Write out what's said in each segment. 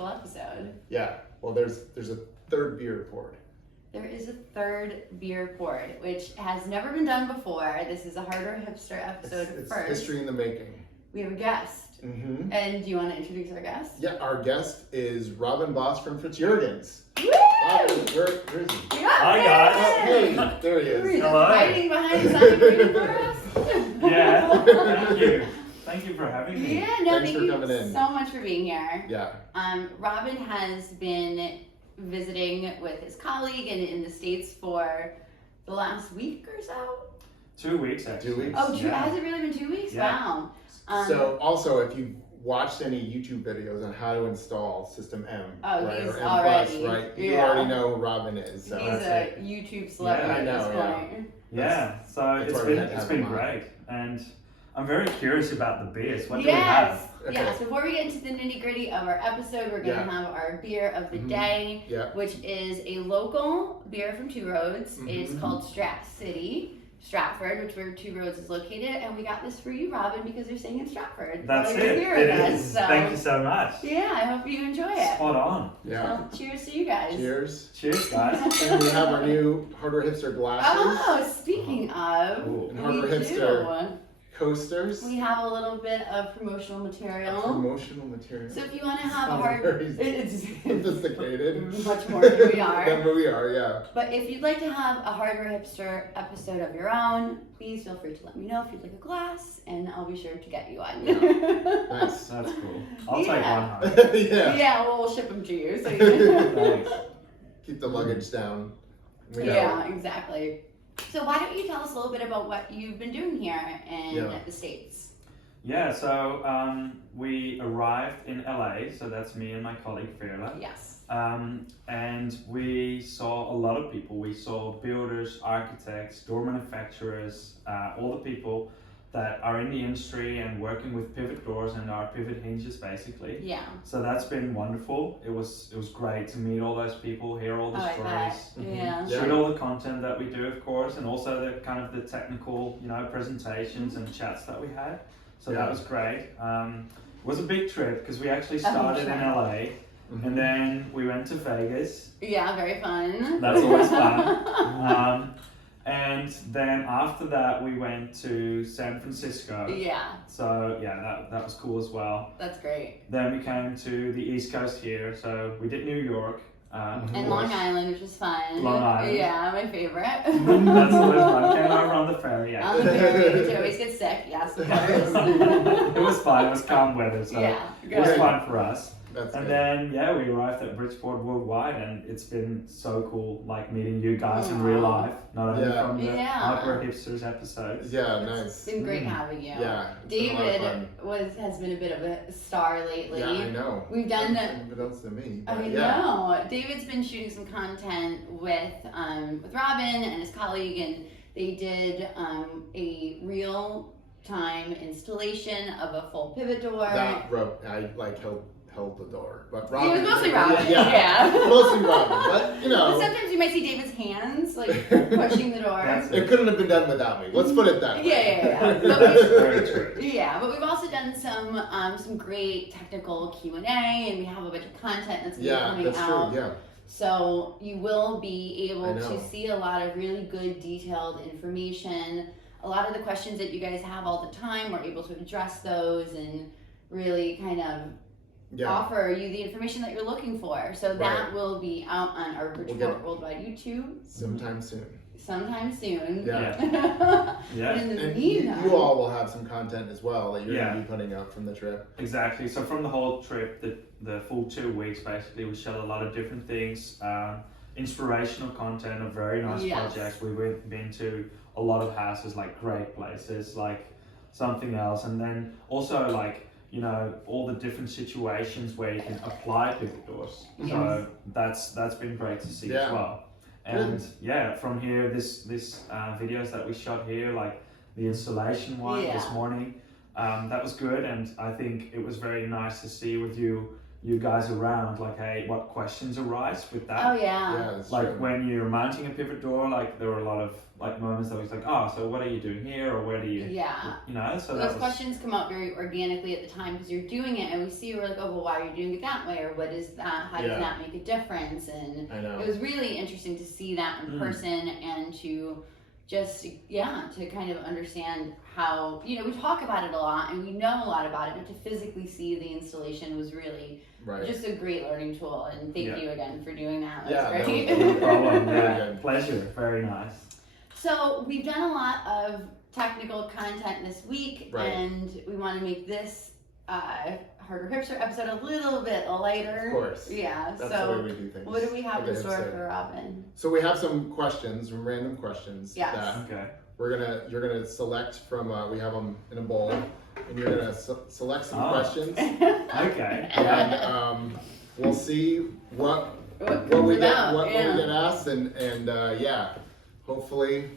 special episode. Yeah. Well, there's a third beer poured. There is a third beer poured, which has never been done before. This is a Harder Hipster episode It's first. history in the making. We have a guest. Mm-hmm. And do you want to introduce our guest? Yeah, our guest is Robin Boss from FritsJurgens. Woo! Where is he? Hi, guys. Oh, hey, there he is. Hello. Hiding behind something waiting for us. Yeah, thank you. Thank you for having me. Yeah, no, Thanks thank for you coming in. so much for being here. Yeah. Robin has been visiting with his colleague in the States for the last week or so. 2 weeks, actually. 2 weeks. Oh, Yeah. has it really been 2 weeks? Yeah. Wow. So also, if you watched any YouTube videos on how to install System M, Oh, right, he's or M+, already, right, you yeah. already know who Robin is. So He's that's a it. YouTube celebrity I at know, this yeah. point. Yeah, so That's why we had to it's have been him on. great, and I'm very curious about the beers. What do we have? Okay. Yes. Before we get into the nitty gritty of our episode, we're going to have our beer of the day, Yeah. which is a local beer from Two Roads. It's called Stratford, which where Two Roads is located, and we got this for you, Robin, because you're staying in Stratford. That's while you're it. here It with us, is. so- Thank you so much. Yeah, I hope you enjoy it. Spot on. Yeah. Well, cheers to you guys. Cheers. Cheers, guys. And we have our new Harder Hipster glasses. Oh, speaking of, Ooh. And we Harder Hipster do. coasters. We have a little bit of promotional material. Promotional material. So if you want to have a Sounds hard, very it's sophisticated. much more than we are. Than we are, yeah. But if you'd like to have a Harder Hipster episode of your own, please feel free to let me know if you'd like a glass, and I'll be sure to get you one. Nice. That's cool. I'll take Yeah. one home. Yeah. Yeah, well, we'll ship them to you. So you Thanks. Keep the luggage down. We know. yeah, exactly. So why don't you tell us a little bit about what you've been doing here in Yeah. the States? Yeah, so we arrived in LA, so that's me and my colleague Verla. Yes. And we saw a lot of people. We saw builders, architects, door manufacturers, all the people that are in the industry and working with pivot doors and our pivot hinges basically. Yeah. So that's been wonderful. It was great to meet all those people, hear all the I bet. stories, Yeah. Yeah. shoot all the content that we do, of course, and also the kind of the technical, presentations and chats that we had. So Yeah. that was great. It was a big trip because we actually A big started in trip. LA and then we went to Vegas. Yeah, very fun. That's always fun. And then after that we went to San Francisco. Yeah, So yeah, that was cool as well. that's great. Then we came to the East Coast here. So we did New York. Of And course. Long Island, which was fun. Long Island. Yeah, my favorite. That's always fun. Came over on the ferry. On Actually. the ferry, to always get sick. Yes, of course. It was fun. It was calm weather, so Yeah, it was good. fun for us. That's And good. then we arrived at Bridgeport Worldwide, and it's been so cool, like meeting you guys in real life, not only Yeah. from the Yeah. Hardware Hipsters episodes. Yeah, It's nice. been great having you. Yeah. it's been a lot of David fun. has been a bit of a star lately. Yeah, I know. We've done What else than me? I but yeah. know. David's been shooting some content with Robin and his colleague, and they did a real time installation of a full pivot door. That rope, I like held the door, but It Robin. was mostly Robin. Yeah, Yeah. mostly Robin, but you know, But sometimes you might see David's hands like pushing the door. That's it couldn't have been done without me. Let's put it that way. Yeah. But Very true. yeah, but we've also done some great technical Q&A, and we have a bunch of content that's gonna be Yeah, coming that's out. true. Yeah. So you will be I able know. to see a lot of really good detailed information. A lot of the questions that you guys have all the time, we're able to address those and really kind of Yeah. offer you the information that you're looking for. So that will be out on our Bridgeport Worldwide YouTube Sometime soon. sometime soon. Yeah. Yeah. But in the And meantime, you all will have some content as well that you're Yeah. going to be putting up from the trip. Exactly. So from the whole trip, the full 2 weeks, basically, we shot a lot of different things, inspirational content of very nice Yes. projects. We've been to a lot of houses, like great places, like something else, and then also like all the different situations where you can apply pivot doors. So that's been great to see Yeah. as well. And from here, this videos that we shot here, like the installation one this morning, that was good, and I think it was very nice to see with you guys around, like, hey, what questions arise with that? oh yeah. Yeah, that's Like true. when you're mounting a pivot door, like there were a lot of like moments that was like, oh, so what are you doing here, or where do you, Yeah. you know? So Those questions come up very organically at the time because you're doing it, and we see we're like, oh, well, why are you doing it that way, or what is that? How does that make a difference? And I know. it was really interesting to see that in person and to just to kind of understand how, you know, we talk about it a lot and we know a lot about it, but to physically see the installation was really just a great learning tool. And thank you again for doing that. That was great. No problem. Yeah, pleasure. Very nice. So we've done a lot of technical content this week, and we want to make this Harder Hipster episode a little bit lighter. Of course. Yeah. That's so the way we do things. what do we have in store for Robin? So we have some questions, some random questions. Yes. That you're gonna select from. We have them in a bowl, and you're gonna select some questions. Okay. And we'll see what we get asked, and hopefully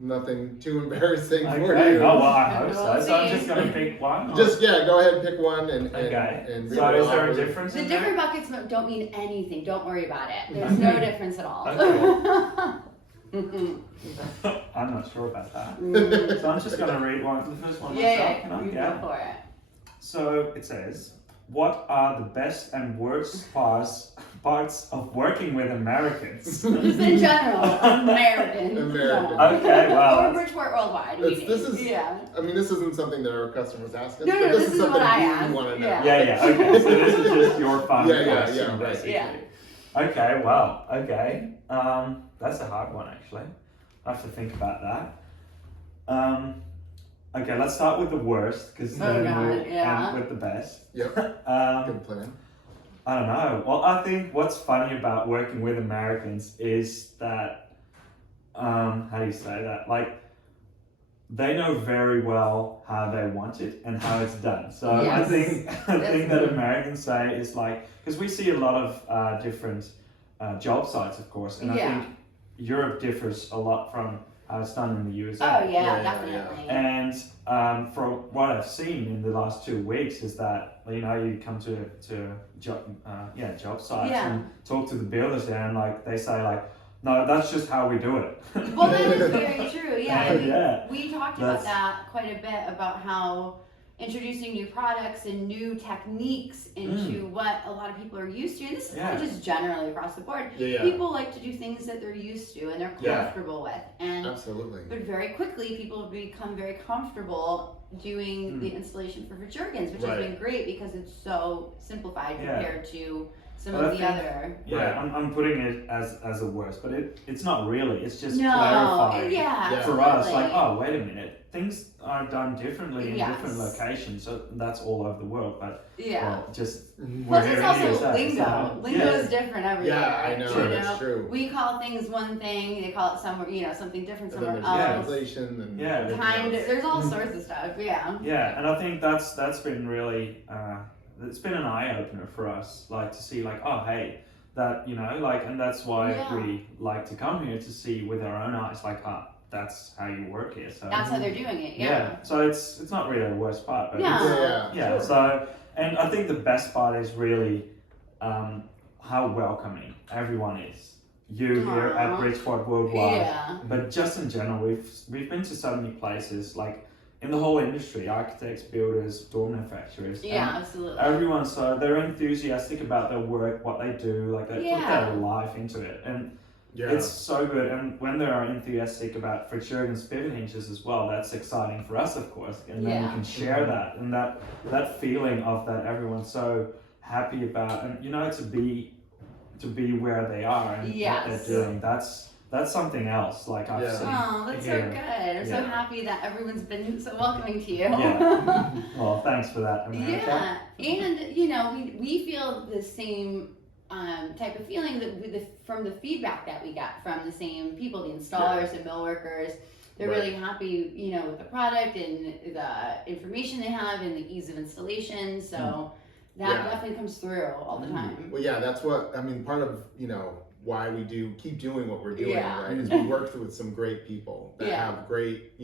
nothing too embarrassing for you. Oh, well, I hope so. So I'm just gonna pick one. Just go ahead and pick one and and so is there a difference? The different buckets don't mean anything. Don't worry about it. There's no difference at all. I'm not sure about that. So I'm just gonna read the first one myself. Go for it. So it says, what are the best and worst parts of working with Americans? Just in general, Americans. Okay, wow. Or Bridgeport Worldwide. I mean, this isn't something that our customers ask us. No, but this is something what I ask. Want to know. Yeah. Okay, so this is just your fun question, basically. Yeah. Okay, well, okay. That's a hard one, actually. I have to think about that. Okay, let's start with the worst, because then we'll end with the best. Yep. Good plan. I don't know. Well, I think what's funny about working with Americans is that, how do you say that? Like, they know very well how they want it and how it's done. So I think that Americans say is like, because we see a lot of different job sites, of course, and I think Europe differs a lot from how it's done in the USA. Oh definitely. And from what I've seen in the last 2 weeks is that, you know, you come to job sites and talk to the builders there, and like they say like, no, that's just how we do it. Well, that is very true. We talked about that quite a bit, about how introducing new products and new techniques into what a lot of people are used to, and this is kind of just generally across the board. People like to do things that they're used to and they're comfortable with, and but very quickly people have become very comfortable doing the installation for FritsJurgens, which has been great because it's so simplified compared to some of the other. I'm putting it as a worst, but it's not really. It's just clarifying for us. Like, oh, wait a minute. Things are done differently in different locations, so that's all over the world. But just plus it's also lingo. Lingo is different everywhere. Yeah, I know. That's true. We call things one thing; they call it somewhere, something different somewhere else. Translation and there's all sorts of stuff. Yeah, and I think that's been really it's been an eye opener for us, like to see like, oh hey, that and that's why we like to come here to see with our own eyes, like that's how you work here. So that's how they're doing it. So it's not really the worst part, but sure. So, and I think the best part is really how welcoming everyone is. You here at Bridgeport Worldwide, but just in general, we've been to so many places, like in the whole industry, architects, builders, door manufacturers. Absolutely. Everyone, so they're enthusiastic about their work, what they do, like they put their life into it, and it's so good. And when they are enthusiastic about FritsJurgens pivot hinges as well, that's exciting for us, of course, and then we can share that, and that feeling of that everyone's so happy about, and to be where they are and what they're doing. That's something else. Like I've seen. Oh, that's so good. I'm so happy that everyone's been so welcoming to you. Well, thanks for that, America. And we feel the same type of feeling that from the feedback that we got from the same people, the installers and mill workers. They're really happy, with the product and the information they have and the ease of installation. So that definitely comes through all the time. Well, that's what I mean. Part of why we keep doing what we're doing, right? Is we worked with some great people that have great,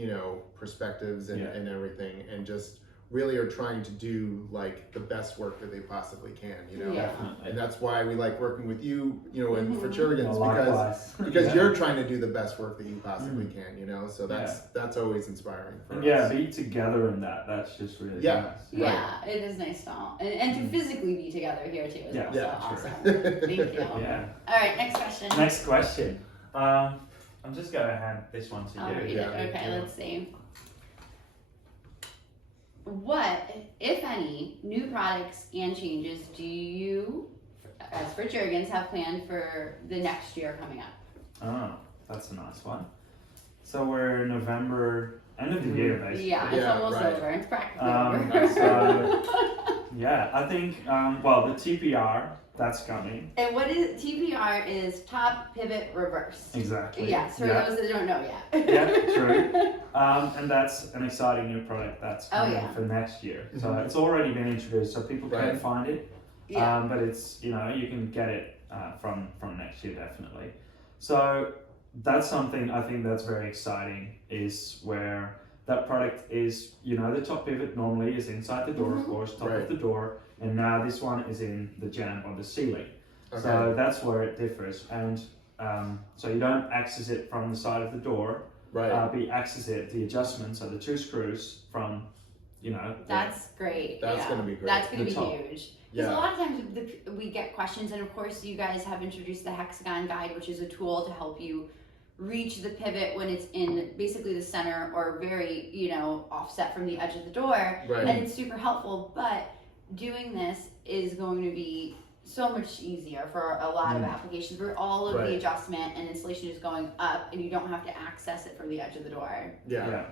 perspectives and everything, and just really are trying to do like the best work that they possibly can, you know. Yeah. And that's why we like working with you, you know, and FritsJurgens, Likewise. because you're trying to do the best work that you possibly can, you know. So that's always inspiring for us. Be together in that. That's just really nice. Yeah, it is nice to all, and to physically be together here too is also awesome. Thank you. Yeah. All right, next question. Next question. I'm just gonna hand this one to I'll you. read it. Okay, let's see. What, if any, new products and changes do you, as FritsJurgens, have planned for the next year coming up? Oh, that's a nice one. So we're November, end of the year basically. Yeah, it's almost over. It's practically over. So, I think, well, the TPR, that's coming. And what is TPR is top pivot reverse. Exactly. Yes, for those that don't know yet. Yeah, true. And that's an exciting new product that's coming for next year. So it's already been introduced, so people can find it. Yeah. But it's, you know, you can get it from next year definitely. So that's something I think that's very exciting, is where that product is, you know, the top pivot normally is inside the door, of course, top of the door. And now this one is in the jamb on the ceiling. Okay. So that's where it differs. And so you don't access it from the side of the door, but you access it, the adjustments are the two screws from, you know. That's great. That's going to be great. That's going to be huge. Because a lot of times we get questions, and of course you guys have introduced the Hexagon Guide, which is a tool to help you reach the pivot when it's in basically the center or very, you know, offset from the edge of the door. Right. And it's super helpful, but doing this is going to be so much easier for a lot of applications where all of the adjustment and installation is going up and you don't have to access it from the edge of the door. Yeah.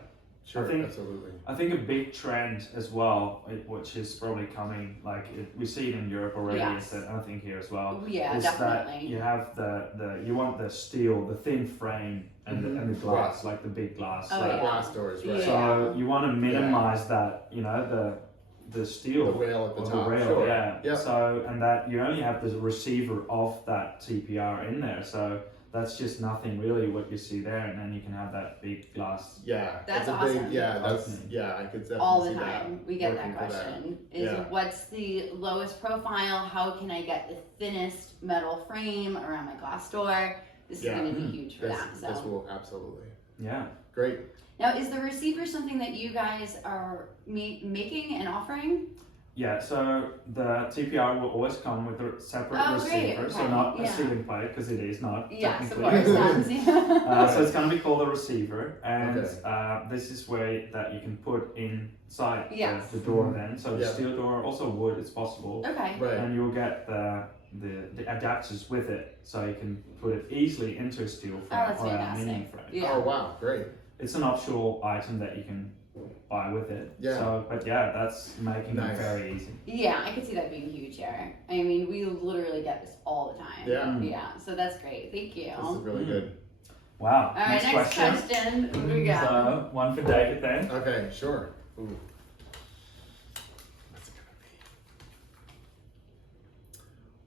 Sure, absolutely. I think a big trend as well, which is probably coming, like we see it in Europe already, is that I think here as well. Yeah, is definitely. That you have you want the steel, the thin frame, and the glass, like the big glass. Glass doors, right? So you want to minimize that, you know, the steel, the rail at the top. The rail, sure. So and that you only have the receiver of that TPR in there, so that's just nothing really what you see there, and then you can have that big glass. Yeah, that's I awesome. could definitely all the see time. That we get that question: what's the lowest profile? How can I get the thinnest metal frame around my glass door? This is going to be huge for that. So this will absolutely. Yeah. Great. Now, is the receiver something that you guys are making and offering? Yeah, so the TPR will always come with a separate receiver, so not a ceiling plate, because it is not. Yes, of technically. course. So it's going to be called a receiver, and this is where that you can put inside the door then. So the steel door, also wood, it's possible. Okay. Right. And you'll get the adapters with it, so you can put it easily into a steel frame or an aluminium frame. Yeah. Oh wow, great. It's an optional item that you can buy with it. Yeah. So, but that's making it very easy. Yeah, I could see that being huge here. I mean, we literally get this all the time. Yeah. Yeah. So that's great. Thank you. This is really good. Wow. All right. Next question. What do we got? So one for David then. Okay. Sure. Ooh.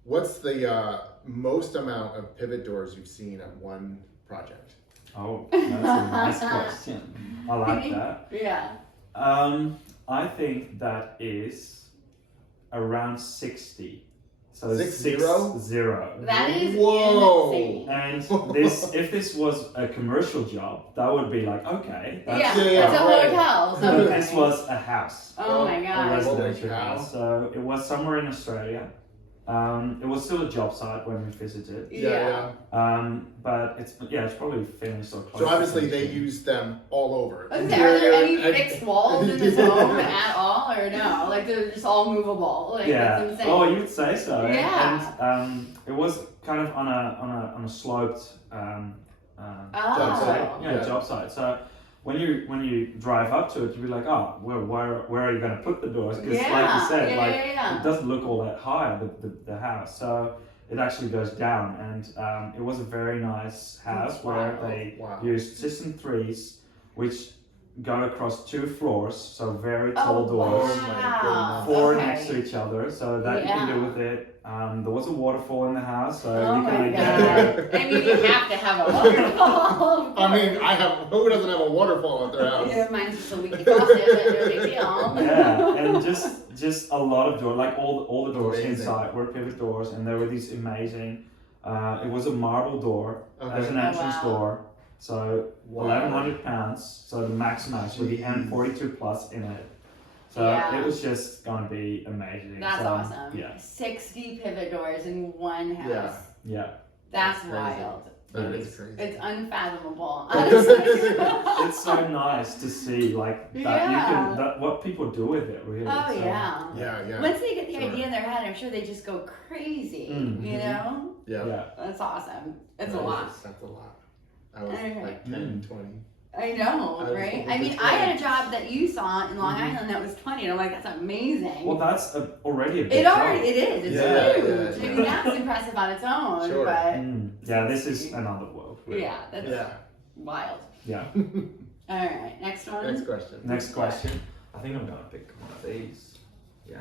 What's the most amount of pivot doors you've seen at one project? Oh, that's a nice question. I like that. Yeah. I think that is around 60. So 60? 0. That is insane. And if this was a commercial job, that would be like, okay. It's a hotel. So but this was a house. Oh my god. A residential house. So it was somewhere in Australia. It was still a job site when we visited. Yeah. But it's probably finished or close. So obviously they use them all over. Are there any fixed walls in this home at all, or no? Like they're just all movable. Like that's insane. Oh, you would say so. Yeah. And it was kind of on a sloped job site. Job site. So when you drive up to it, you'll be like, oh, well, where are you going to put the doors? Because like you said, it doesn't look all that high, the house. So it actually goes down, and it was a very nice house where they used system 3s, which go across 2 floors, so very tall doors. Wow. 4 Okay. next to each other, so that you can do with it. There was a waterfall in the house, so Oh you my can god. I mean, you have to have a waterfall. I mean, who doesn't have a waterfall at their house? Yeah, mine's just a leaky faucet, but no big deal. Yeah, and just a lot of doors, like all the doors Amazing. inside were pivot doors, and there were these amazing. It was a marble door as an Oh, entrance wow. door, so Wow. 1,100 pounds, so the max with the M42 Plus in it. So Yeah. it was just going to be amazing. That's So, awesome. Yeah, 60 pivot doors in one house. Yeah. yeah. That's Crazy. wild. That is crazy. It's unfathomable. Honestly. It's so nice to see like that Yeah. what people do with it really. Oh So, yeah. Yeah. Once they get the Sure. idea in their head, I'm sure they just go crazy. Mhm. You know? Yeah. Yeah. That's awesome. It's a That lot. is- That's a lot. I was Okay. like 10, 20. I know, I was right? hoping I mean, for I had a 20. job that you saw in Long Mhm. Island that was 20, and I'm like, that's amazing. Well, that's already a big It already, job. it is. It's Yeah, huge. yeah, I mean, that's impressive on its own, Sure. but Yeah, this is another world. Really. yeah, that's Yeah. wild. Yeah. All right, next one. Next question. Next question. I think I'm gonna pick one of these. Yeah.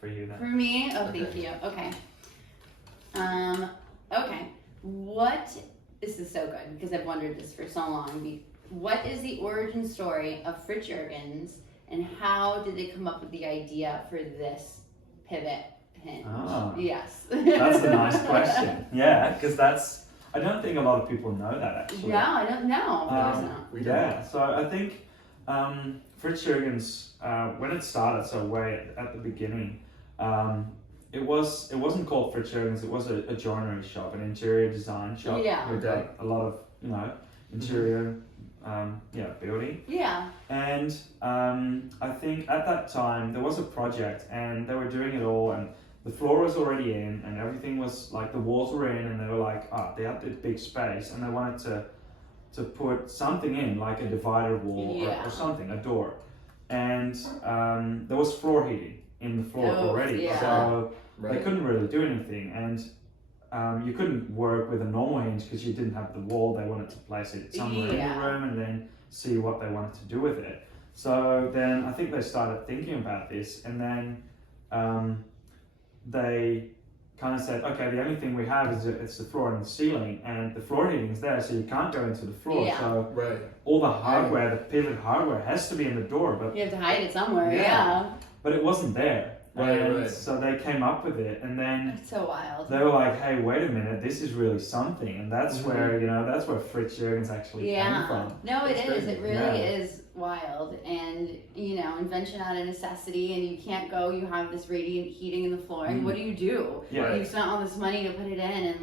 For you For then. me, oh, thank Okay. you. Okay. Okay. What? This is so good because I've wondered this for so long. What is the origin story of FritsJurgens, and how did they come up with the idea for this pivot hinge? Ah. Yes. That's a nice question. Yeah, because I don't think a lot of people know that actually. No, I don't know. Of course not. We don't. Yeah, so I think FritsJurgens, when it started, so way at the beginning, it wasn't called FritsJurgens. It was a joinery shop, an interior design shop. Yeah. With Okay. a lot of interior building. Yeah. And I think at that time there was a project, and they were doing it all, and the floor was already in, and everything was like the walls were in, and they were like, they had this big space, and they wanted to put something in, like a divider wall or something, a door, and there was floor heating in the floor already, yeah. so Right. they couldn't really do anything, and you couldn't work with a normal hinge because you didn't have the wall. They wanted to place it somewhere in Yeah. the room and then see what they wanted to do with it. So then I think they started thinking about this, and then they kind of said, okay, the only thing we have is it's the floor and the ceiling, and the floor heating is there, so you can't go into the floor. Yeah. So Right. all the hardware, the pivot hardware, has to be in the door, but You have to hide it somewhere. Yeah. Yeah. but it wasn't there. Right, And right. so they came up with it, and then That's so wild. they were like, hey, wait a minute, this is really something. And that's where, that's where FritsJurgens actually came Yeah. from. No, it That's is. crazy. It really Yeah. is wild. And, invention out of necessity, and you can't go, you have this radiant heating in the floor, and what do you do? Yeah. Right. You've spent all this money to put it in, and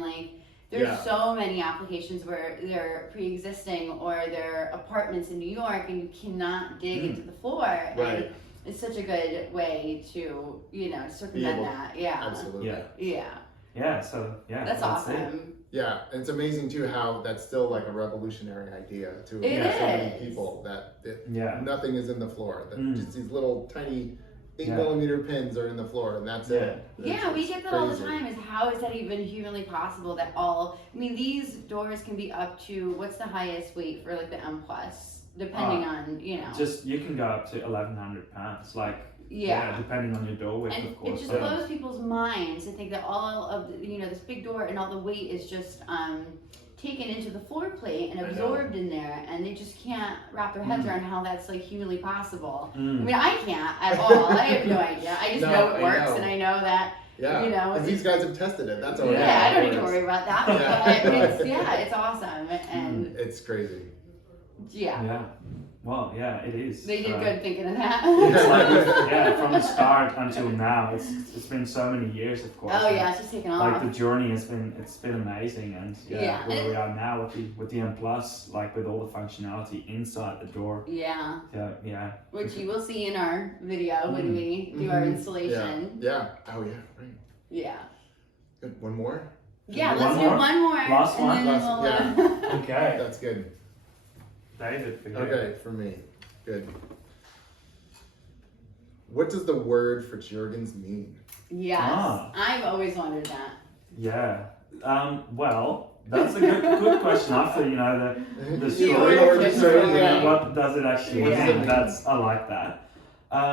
there's Yeah. so many applications where they're pre-existing or they're apartments in New York, and you cannot dig into the floor. Right. And it's such a good way to, circumvent able- that. Yeah. Absolutely. Yeah. Yeah. Yeah, so, yeah. That's it. awesome. Yeah, and it's amazing too how that's still like a revolutionary idea to It so many is. people that Yeah. nothing is in the floor. That just these little tiny 8 Yeah. millimeter pins are in the floor, and that's it. Yeah, we It's get that all the crazy. time. Is how is that even humanly possible? That these doors can be up to what's the highest weight for the M plus, depending on Just, you can go up to 1,100 pounds, Yeah. depending on your door width, And of course. it just but- blows people's minds to think that all of this big door and all the weight is just taken into the floor plate and I know. absorbed in there, and they just can't wrap their heads around how that's humanly possible. I Mm. mean, I can't at all. I have no idea. I just No, know it I works, know. and I know that. Yeah, because because these guys have tested it. That's all. Yeah, I don't need to worry about that. Yeah. But it's awesome, and It's crazy. yeah, Yeah. Well, yeah, it is. they did So- good thinking of that. It's like, from the start until now, it's been so many years, of course. Oh and, yeah, it's just taken Like off. the journey has been amazing, and Yeah. where we are now with the M Plus, with all the functionality inside the door. Yeah, Yeah. which you will see in our video when we do our Mhm. installation. Yeah. Oh yeah. Right. Yeah. Good. One more. Yeah, One let's do more? one more. Last and one? then Last- we'll, Okay. That's good. David, for you. Okay, for me. Good. What does the word FritsJurgens mean? Yes, Ah. I've always wondered that. Yeah. Well, That's a good question. After the story, origin story. what does it actually Yeah. mean? I like that.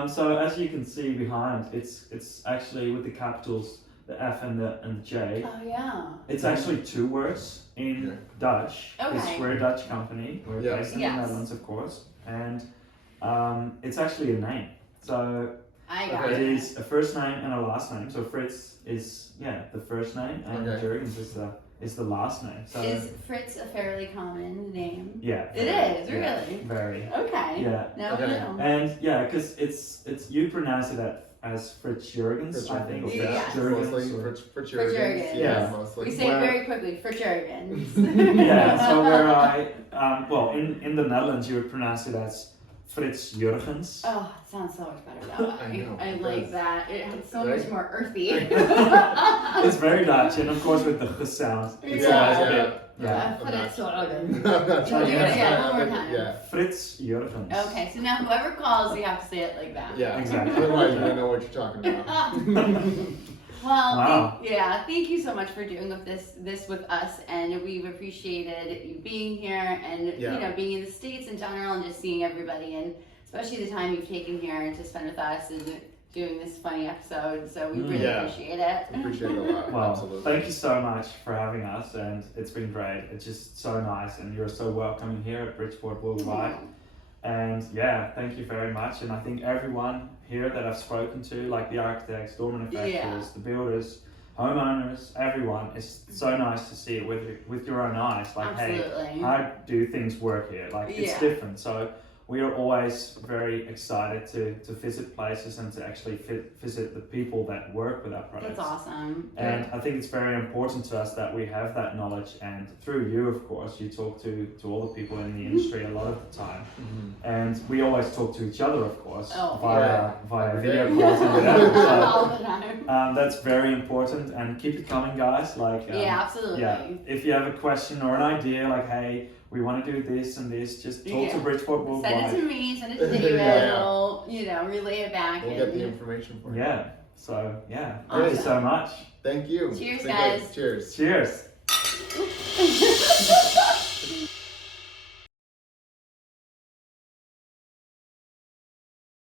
So as you can see behind, it's actually with the capitals, the F and the J. Oh yeah. It's actually two words in Dutch. Because Okay. we're a Dutch company. We're based in the Yes. Netherlands, of course, and it's actually a name. So I got it it. is a first name and a last name. So Frits is the first name, and Jurgens is the last name. So Is Fritz a fairly common name? yeah, It is, really? very. Okay. Yeah. Now we Okay. know. And because it's you pronounce it as FritsJurgens, I think, or Yeah. FritsJurgens. Mostly or- FritsJurgens. FritsJurgens. Yeah, Yeah. mostly. We say it very quickly, FritsJurgens. Yeah. So where in the Netherlands you would pronounce it as FritsJurgens. Oh, it sounds so much better that way. I know, I it like does. that. It's so Right? much more earthy. It's very Dutch, and of course with the g sound, it's Yeah, always a yeah. bit. Yeah. FritsJurgens. I'm not Do it trying again, to- one more time. Yeah. FritsJurgens. Okay, so now whoever calls, you have to say it like that. Yeah. Exactly. Otherwise, you don't know what you're talking about. Well, Wow. thank you so much for doing this with us, and we've appreciated you being here and being in the States in general, and just seeing everybody, and especially the time you've taken here to spend with us and doing this funny episode. So we really Yeah. appreciate it. Appreciate it a lot. Well, Absolutely. thank you so much for having us, and it's been great. It's just so nice, and you're so welcoming here at Bridgeport Worldwide. And thank you very much. And I think everyone here that I've spoken to, like the architects, door manufacturers, the builders, homeowners, everyone, it's so nice to see it with your own eyes. Like, Absolutely. hey, how do things work here? Like, it's different. So we are always very excited to visit places and to actually visit the people that work with our products. That's awesome. And I think it's very important to us that we have that knowledge, and through you, of course, you talk to all the people in the industry a lot of the time. And we always talk to each other, of course, via video calls and whatever. All the time. So, that's very important, and keep it coming, guys. Like, Absolutely. if you have a question or an idea, like, hey, we want to do this and this, just talk to Bridgeport Worldwide. Send it to me, send it to David, we'll, relay it back. We'll get the information for you. Yeah. So, Awesome. thank you so much. Thank you. Cheers, Say guys. good. Cheers. Cheers.